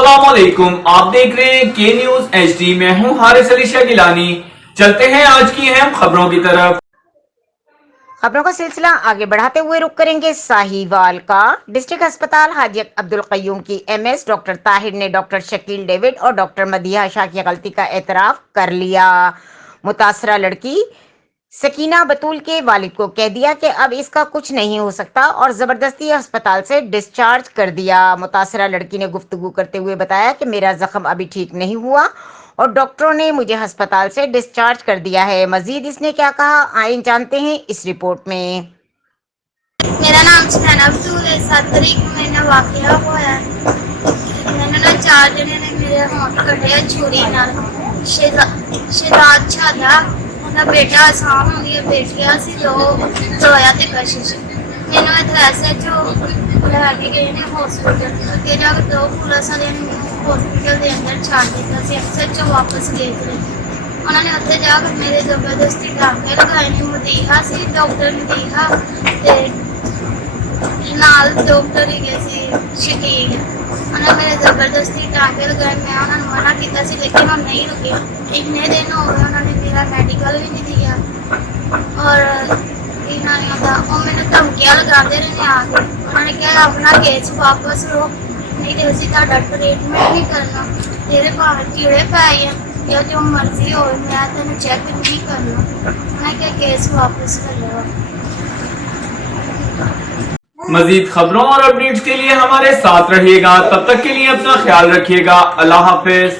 अस्सलाम वालेकुम, आप देख रहे हैं के न्यूज HD। मैं हूं हारिस अली शाह गिलानी। चलते हैं आज की अहम खबरों की तरफ। खबरों का सिलसिला आगे बढ़ाते हुए रुक करेंगे साहिवाल का। डिस्ट्रिक्ट अस्पताल हाजी अब्दुल कय्यूम की MS डॉक्टर ताहिर ने डॉक्टर शकील डेविड और डॉक्टर मदीहा शाह की गलती का एतराफ कर लिया। मुतासरा लड़की सकीना बतूल के वालिद को कह दिया कि अब इसका कुछ नहीं हो सकता और जबरदस्ती अस्पताल से डिस्चार्ज कर दिया। मुतासरा लड़की ने गुफ्तगू करते हुए बताया कि मेरा जख्म अभी ठीक नहीं हुआ और डॉक्टरों ने मुझे अस्पताल से डिस्चार्ज कर दिया है। मजीद इसने क्या कहा, आइए जानते हैं इस रिपोर्ट में। मेरा नाम सकीना बतूल है। 7 तारीख ਨੂੰ मैंने वाकया होया। मैंने ना 4 जने ने मेरे होंठ कटे छुरी नाल। शहजाद छादा ਉਹਦਾ ਬੇਟਾ ਆਸਾਮ ਹੁੰਦੀ ਹੈ ਬੇਟੀਆ ਸੀ ਲੋਇਆ ਤੇ ਕਸ਼ਿਸ਼ ਮੈਨੂੰ ਇੱਥੇ SHO ਲੈ ਕੇ ਗਏ ਨੇ ਹਸਪੀਟਲ ਅੱਗੇ ਜਾ ਕੇ 2 ਪੁਲਿਸ ਵਾਲਿਆਂ ਨੇ ਹਸਪੀਟਲ ਦੇ ਅੰਦਰ ਛੱਡ ਦਿੱਤਾ ਸੀ। SHO ਵਾਪਸ ਗਏ ਸੀ। ਉਹਨਾਂ ਨੇ ਉੱਥੇ ਜਾ ਕੇ ਮੇਰੇ ਜ਼ਬਰਦਸਤੀ ਟਾਂਕੇ ਲਗਾਏ ਨੇ। ਮਦੀਹਾ ਸੀ ਡਾਕਟਰ ਮਦੀਹਾ ਤੇ ਨਾਲ ਡਾਕਟਰ ਹੀ ਗਏ ਸੀ ਸ਼ਕੀਲ। ਉਹਨਾਂ ਮੇਰੇ ਜ਼ਬਰਦਸਤੀ ਟਾਂਕੇ ਲਗਾਏ। ਮੈਂ ਉਹਨਾਂ ਨੂੰ ਮਨਾ ਕੀਤਾ ਸੀ ਲੇਕਿਨ ਉਹ ਨਹੀਂ ਰੁਕੇ। ਇੰਨੇ ਦਿਨ ਹੋ ਗਏ ਉਹਨਾਂ ਨੇ ਮੇਰਾ ਮੈਡੀਕਲ ਵੀ ਨਹੀਂ ਦਿਆ ਔਰ ਇਹਨਾਂ ਨੇ ਉਹ ਮੈਨੂੰ ਧਮਕੀਆਂ ਲਗਾਉਂਦੇ ਰਹੇ ਆ ਕੇ। ਉਹਨਾਂ ਨੇ ਕਿਹਾ ਆਪਣਾ ਕੇਸ ਵਾਪਸ ਲਓ ਨਹੀਂ ਤੇ ਅਸੀਂ ਤੁਹਾਡਾ ਟ੍ਰੀਟਮੈਂਟ ਨਹੀਂ ਕਰਨਾ। ਇਹਦੇ ਭਾਵੇਂ ਕੀੜੇ ਪੈ ਆ ਜਾਂ ਜੋ ਮਰਜ਼ੀ ਹੋਵੇ ਮੈਂ ਤੈਨੂੰ ਚੈੱਕ ਨਹੀਂ ਕਰਨਾ। ਉਹਨਾਂ ਕਿਹਾ केस वापस कर लो। मजीद खबरों और अपडेट्स के लिए हमारे साथ रहिएगा। तब तक के लिए अपना ख्याल रखिएगा। अल्लाह हाफिज।